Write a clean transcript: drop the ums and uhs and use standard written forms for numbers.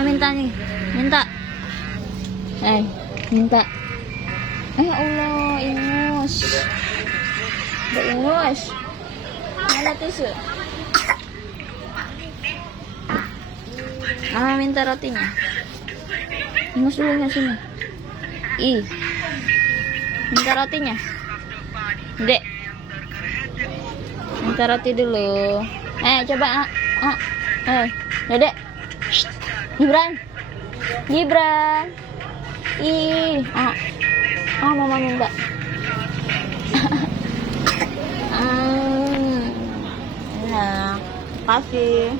Minta nih, minta. Minta. Allah, ingus. Udah ingus. Mana tisu? Mama minta rotinya. Ingus dulu sini. Minta rotinya. Dek. Minta roti dulu. Coba. Dedek. Gibran. Mama minta. Enak. Kasih.